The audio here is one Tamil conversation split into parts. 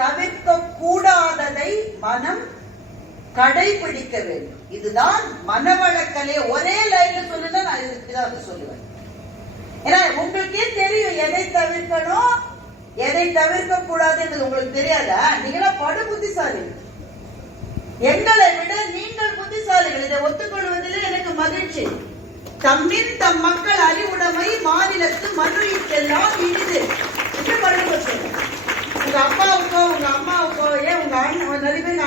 தவிர்க்க கூடாததை மனம் கடைபிடிக்க வேண்டும். இதுதான் மனவழக்கலே. ஒரே லைன்ல சொல்லுனா நான் இதுதான் வந்து சொல்லுவேன். ஏன்னா உங்களுக்கே தெரியும் எதை தவிர்க்கணும் எதை தவிர்க்க கூடாதுன்றது உங்களுக்கு தெரியாதா? நீங்களா படு புத்திசாலி எங்களை விட நீங்கள் புத்திசாலிகள். இதை ஒத்துக்கொள்வதில் எனக்கு மகிழ்ச்சி. தம்மின் தம் மக்கள் அறிவுடைமை மாநிலத்து மனுயிற்கெல்லாம் இனிது.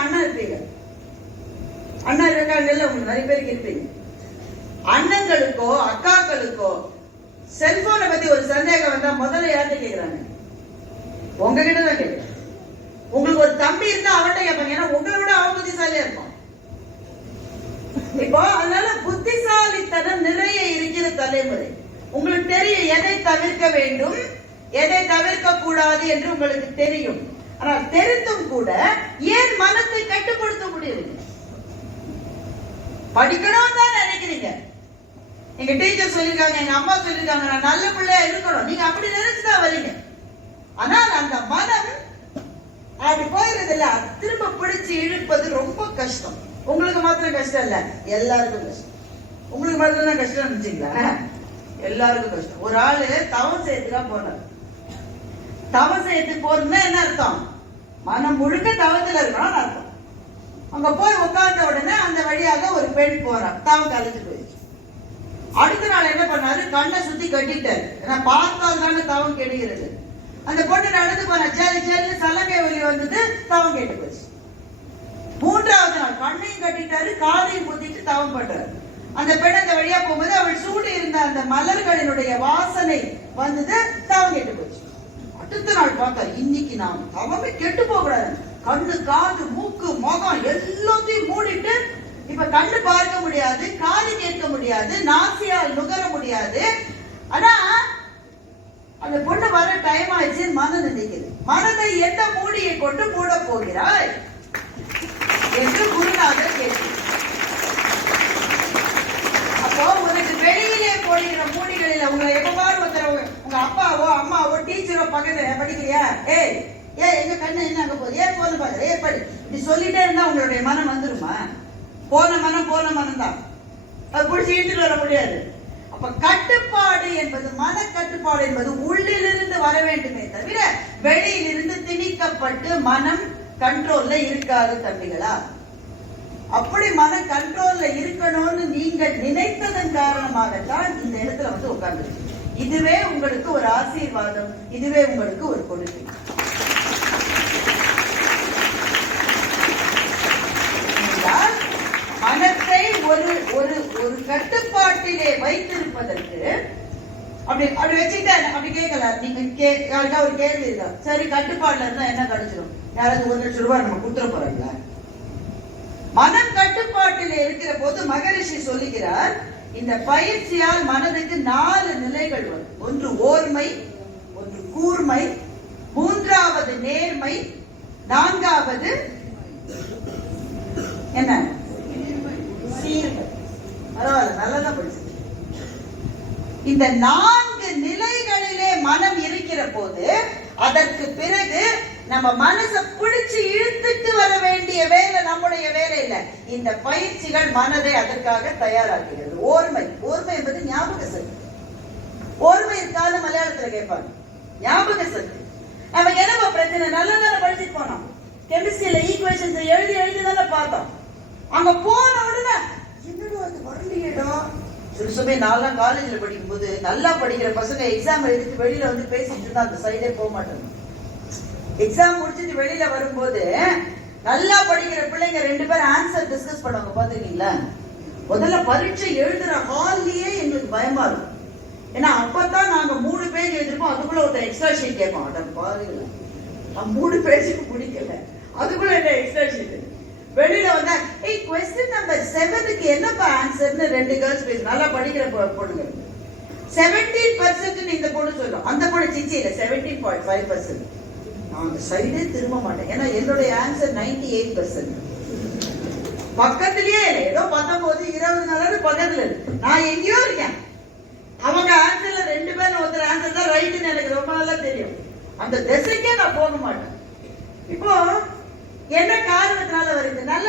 அண்ணன் இருப்பீங்க. அண்ணா இருக்காங்கல்ல உங்களுக்கு நிறைய பேருக்கு இருப்பீங்க. அண்ணங்களுக்கோ அக்காக்களுக்கோ செல்போனை பத்தி ஒரு சந்தேகம் வந்தா முதல்ல யார்கிட்ட கேக்குறாங்க? உங்ககிட்ட தான் கேட்குறேன் உங்களுக்கு ஒரு தம்பி இருந்தா அவன்கிட்ட கேட்பாங்க. ஏன்னா உங்களை விட அவன் புத்திசாலியா இருப்பான். இப்போ அதனால புத்திசாலித்தனம் நிறைய இருக்கிற தலைமுறை. உங்களுக்கு தெரியும் எதை தவிர்க்க வேண்டும் எதை தவிர்க்க கூடாது என்று உங்களுக்கு தெரியும். ஆனால் தெரிந்தும் கூட ஏன் மனத்தை கட்டுப்படுத்த முடியவில்லை? படிக்கணும் தான் நினைக்கிறீங்க. எங்க டீச்சர் சொல்லிருக்காங்க எங்க அம்மா சொல்லிருக்காங்க நான் நல்ல பிள்ளையா இருக்கணும். நீங்க அப்படி நினைச்சுதான் வரீங்க ஆனால் அந்த மனம் அது போயிருது இல்ல திரும்ப பிடிச்சு இழுப்பது ரொம்ப கஷ்டம். உங்களுக்கு மாத்திரம் கஷ்டம் இல்ல? எல்லாருக்கும் கஷ்டம். உங்களுக்கு மாத்திரம் தான் கஷ்டம் நினைச்சீங்களா? எல்லாருக்கும் கஷ்டம். ஒரு ஆளு தவம் செய்யறதுக்கா போனார். தவம் செய்யறதுக்கு போறதுன்னா என்ன அர்த்தம்? மனம் முழுக்க தவத்துல இருக்கணும்னு அர்த்தம். அங்க போய் உட்கார்ந்த உடனே அந்த வழியாக ஒரு பெண் போறான் தவம் கலைஞ்சு போயிடுச்சு. அடுத்த நாள் என்ன பண்ணாரு? கண்ணை சுத்தி கட்டிட்டாரு. ஏன்னா பார்த்தால் தானே தவம் கெடுகிறது. அந்த பொண்ணு நடந்து போன சரி சரி சலங்கை ஒலி வந்தது தவம் கேட்டு போச்சு. மூன்றாவது நாள் கண்ணையும் கட்டிட்டாரு காதையும் குத்திட்டு தவம் பண்றாரு. அந்த பெண் அந்த வழியா போகும்போது அவள் சூடி இருந்த அந்த மலர்களினுடைய வாசனை வந்தது தவம் கேட்டு போச்சு. அடுத்த நாள் பார்த்தா இன்னைக்கு நான் தவமே கெட்டு போகக்கூடாது. கண்ணு காது மூக்கு முகம் எல்லாத்தையும் மூடிட்டு இப்ப கண்ணு பார்க்க முடியாது காது கேட்க முடியாது நாசியால் நுகர முடியாது. ஆனா அந்த பொண்ணு வர டைம் ஆயிடுச்சு மனம் நினைக்குது. மனதை எந்த மூடியை கொண்டு மூட போகிறாய்? என்று குருநாதர் கேட்டு அம்மாவோ பக்கத்துல படிக்கிறியா? ஏய் ஏ எங்க கண்ணு என்ன அங்க போகுது? ஏன் போன பாக்குற ஏ படி. இப்படி சொல்லிட்டே இருந்தா உங்களுடைய மனம் வந்துருமா? போன மனம் போன மனம் தான். அது பிடிச்சி இழுத்துட்டு வர முடியாது. அப்ப கட்டுப்பாடு என்பது மன கட்டுப்பாடு என்பது உள்ளிலிருந்து வர வேண்டுமே தவிர வெளியிலிருந்து திணிக்கப்பட்டு மனம் கண்ட்ரோல்ல இருக்காது தம்பிகளா. அப்படி மன கண்ட்ரோல்ல இருக்கணும்னு நீங்கள் நினைத்ததன் காரணமாகத்தான் இந்த இடத்துல வந்து உட்கார்ந்து இதுவே உங்களுக்கு ஒரு ஆசீர்வாதம் இதுவே உங்களுக்கு ஒரு கொடுக்கை என்றால் மனத்தை ஒரு ஒரு ஒரு கட்டுப்பாட்டிலே வைத்திருப்பதற்கு அப்படி அப்படி வச்சுக்கிட்டா அப்படி கேட்கல. நீங்க கே யாருக்கா ஒரு கேள்வி இருக்கா? சரி கட்டுப்பாடுல இருந்தா என்ன கிடைச்சிடும் யாராவது ஒரு லட்சம் ரூபாய் நம்ம கொடுத்துட போறோம்ல மனம் கட்டுப்பாட்டில் இருக்க சொல்லுகிறார் இந்த பயிற்சியால் மனதுக்கு நாலு நிலைகள் வரும். ஒன்று ஓர்மை ஒன்று கூர்மை மூன்றாவது நேர்மை நான்காவது என்ன? சீர்மை. பரவாயில்ல படிச்சு இந்த நான்கு நிலைகளிலே மனம் இருக்கிற போது அதற்கு பிறகு நம்ம மனசை பிடிச்சு இழுத்துட்டு வர வேண்டிய வேலை நம்முடைய வேலை இல்லை. இந்த பயிற்சிகள் மனதை அதற்காக தயாராக்குகிறது. ஓர்மை. ஓர்மை என்பது ஞாபக சக்தி. ஓர்மை இருக்காத மலையாளத்துல கேட்பாங்க. ஞாபக சக்தி. நம்ம என்னப்பா பிரச்சனை? நல்லா தானே படிச்சுட்டு போனோம் கெமிஸ்ட்ரியில ஈக்குவேஷன்ஸ் எழுதி எழுதி தானே பார்த்தோம் அங்க போன உடனே என்னடா அது வரலையேடா? சில நாலாம் காலேஜில் காலேஜ்ல படிக்கும் போது நல்லா படிக்கிற பசங்க எக்ஸாம் எழுதிட்டு வெளியில வந்து பேசிட்டு இருந்தா அந்த சைடே போக மாட்டாங்க எக்ஸாம் முடிச்சுட்டு வெளியில வரும்போது நல்லா படிக்கிற பிள்ளைங்க ரெண்டு பேரும் ஆன்சர் டிஸ்கஸ் பண்ணுவாங்க பார்த்துருக்கீங்களா? முதல்ல பரீட்சை எழுதுற ஹால்லயே எங்களுக்கு பயமா இருக்கும். ஏன்னா அப்பதான் நாங்க மூணு பேஜ் எழுதிருப்போம் அதுக்குள்ள ஒருத்தர் எக்ஸ்ட்ரா ஷீட் கேட்போம் அதை பாருங்களேன் நான் மூணு பேஜுக்கு முடிக்கல அதுக்குள்ள என்ன எக்ஸ்ட்ரா ஷீட் வெளியில வந்தா ஏய் கொஸ்டின் நம்பர் செவனுக்கு என்னப்பா ஆன்சர்னு ரெண்டு கேர்ள்ஸ் பேசு நல்லா படிக்கிற பொ- பொண்ணுங்க. செவன்டீன் பர்சன்ட் இந்த பொண்ணு சொல்லும். அந்த பொண்ணு சிச்சி இல்லை செவன்டீன் பாயிண்ட் ஃபைவ் பர்சன்ட் அந்த சைடே திரும்ப மாட்டேன். ஏன்னா என்னுடைய ஆன்சர் நைன்டி எயிட் பர்சன்ட் பக்கத்துலயே இல்லை. ஏதோ பத்தொன்பது இருபது நாள் பக்கத்துல இருக்கு. நான் எங்கேயோ இருக்கேன். அவங்க ஆன்சர்ல ரெண்டு பேரும் ஒருத்தர் ஆன்சர் தான் ரைட்டுன்னு எனக்கு ரொம்ப நல்லா தெரியும். அந்த திசைக்கே நான் போக மாட்டேன். இப்போ என்ன காரணத்தினால வருது? நல்ல